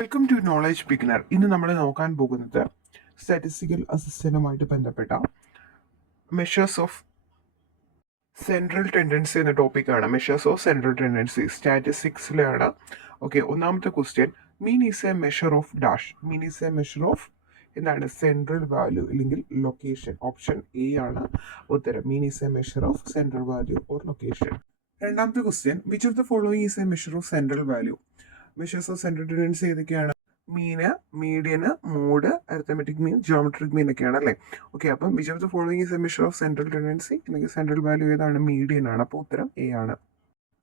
Welcome to knowledge beginner. ഇന്ന് നമ്മൾ നോക്കാൻ പോകുന്നത് സ്റ്റാറ്റിസ്റ്റിക്കൽ അസിസ്റ്റന്റുമായിട്ട് ബന്ധപ്പെട്ട മെഷേഴ്സ് ഓഫ് സെൻട്രൽ ടെൻഡൻസി എന്ന ടോപ്പിക്കാണ്. മെഷേഴ്സ് ഓഫ് സെൻട്രൽ ടെൻഡൻസി സ്റ്റാറ്റിസ്റ്റിക്സിലാണ്. ഓക്കെ, ഒന്നാമത്തെ question, mean is a measure of dash. Mean is a measure of എന്താണ്? സെൻട്രൽ വാല്യൂ അല്ലെങ്കിൽ ലൊക്കേഷൻ. ഓപ്ഷൻ എ ആണ് ഉത്തരം. Mean is a measure of central value or location. രണ്ടാമത്തെ question, which of the following is a measure of central value. Measures of central tendency ഏതൊക്കെയാണ്? Mean, median, mode, arithmetic mean, geometric mean ഒക്കെയാണ് അല്ലേ. Okay, അപ്പം which of the following is a measure of central tendency അല്ലെങ്കിൽ central value ഏതാണ്? Median ആണ്. അപ്പോൾ ഉത്തരം A ആണ്.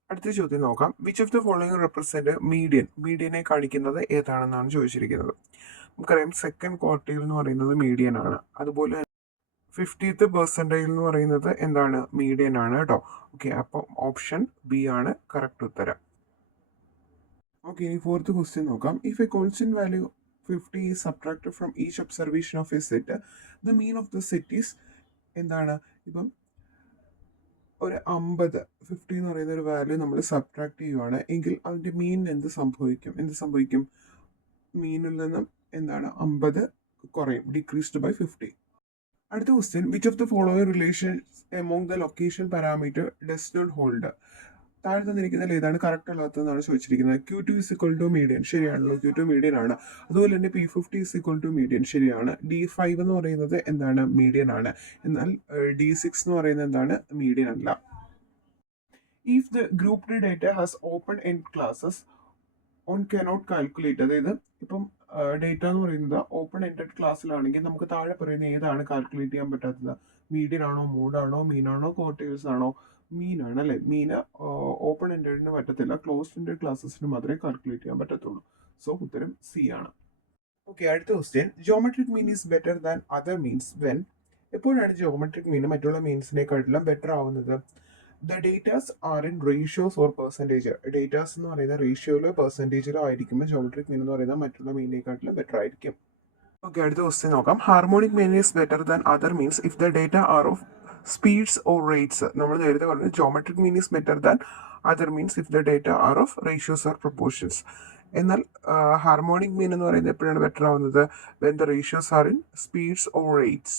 അടുത്ത ചോദ്യം നോക്കാം. Which of the following represent median. മീഡിയനെ കാണിക്കുന്നത് ഏതാണെന്നാണ് ചോദിച്ചിരിക്കുന്നത്. നമുക്കറിയാം സെക്കൻഡ് ക്വാർട്ടൈൽ എന്ന് പറയുന്നത് മീഡിയൻ ആണ്. അതുപോലെ 50th പെർസെൻറ്റൈൽ എന്ന് പറയുന്നത് എന്താണ്? മീഡിയൻ ആണ് കേട്ടോ. ഓക്കെ, അപ്പം ഓപ്ഷൻ ബി ആണ് കറക്റ്റ് ഉത്തരം. ഓക്കെ, ഇനി ഫോർത്ത് ക്വസ്റ്റ്യൻ നോക്കാം. If A constant value 50 is subtracted from each observation of A set, the mean of the set is എന്താണ്? ഇപ്പം ഒരു 50 എന്ന് പറയുന്ന ഒരു വാല്യൂ നമ്മൾ സബ്ട്രാക്ട് ചെയ്യുവാണ് എങ്കിൽ അതിൻ്റെ മീൻ എന്ത് സംഭവിക്കും? മീനിൽ നിന്നും എന്താണ്? 50 കുറയും, ഡിക്രീസ്ഡ് ബൈ 50. അടുത്ത question, which of the following relation among the location parameter does not hold. താഴെ തന്നിരിക്കുന്നതിൽ ഏതാണ് കറക്റ്റ് അല്ലാത്തതെന്നാണ് ചോദിച്ചിരിക്കുന്നത്. Q2 is equal to median, ശരിയാണല്ലോ, Q2 മീഡിയൻ ആണ്. അതുപോലെ തന്നെ P50 is equal to median, ശരിയാണ്. D5 എന്ന് പറയുന്നത് എന്താണ്? മീഡിയൻ ആണ്. എന്നാൽ D6 എന്ന് പറയുന്നത് എന്താണ്? മീഡിയൻ അല്ല. If the group data has open end classes on cannot calculate, അതായത് ഇപ്പം ഡേറ്റ എന്ന് പറയുന്നത് ഓപ്പൺ എൻഡഡ് ക്ലാസ്സിലാണെങ്കിൽ നമുക്ക് താഴെ പറയുന്ന ഏതാണ് കാൽക്കുലേറ്റ് ചെയ്യാൻ പറ്റാത്തത്? മീഡിയൻ ആണോ, മോഡാണോ, മീനാണോ, ക്വാർട്ടേഴ്സ് ആണോ? മീനാണ് അല്ലേ. മീന് ഓപ്പൺ എൻഡഡിന് പറ്റത്തില്ല, ക്ലോസ്ഡ് എൻഡഡ് ക്ലാസ്സസിന് മാത്രമേ കാൽക്കുലേറ്റ് ചെയ്യാൻ പറ്റത്തുള്ളൂ. സോ ഉത്തരം സി ആണ്. ഓക്കെ, അടുത്ത question, geometric mean is better than other means when. എപ്പോഴാണ് ജിയോമെട്രിക് മീൻ മറ്റുള്ള മീൻസിനെക്കാട്ടിലും ബെറ്റർ ആവുന്നത്? The datas are in ratios or percentage. Datas എന്ന് പറയുന്ന റേഷ്യോയിലോ പെർസെൻറ്റേജിലോ ആയിരിക്കുമ്പോൾ ജിയോമെട്രിക് മീൻ എന്ന് പറയുന്നത് മറ്റുള്ള മീനിനെക്കാട്ടിലും ബെറ്റർ ആയിരിക്കും. ഓക്കെ, അടുത്ത ക്വസ്റ്റ്യൻ നോക്കാം. Harmonic mean is better than other means if the data are of speeds or rates. നമ്മൾ നേരത്തെ പറഞ്ഞു geometric mean is better than other means if the data are of ratios or proportions. എന്നാൽ harmonic mean എന്ന് പറയുന്നത് എപ്പോഴാണ് better ആവുന്നത്? When the ratios are in speeds or rates.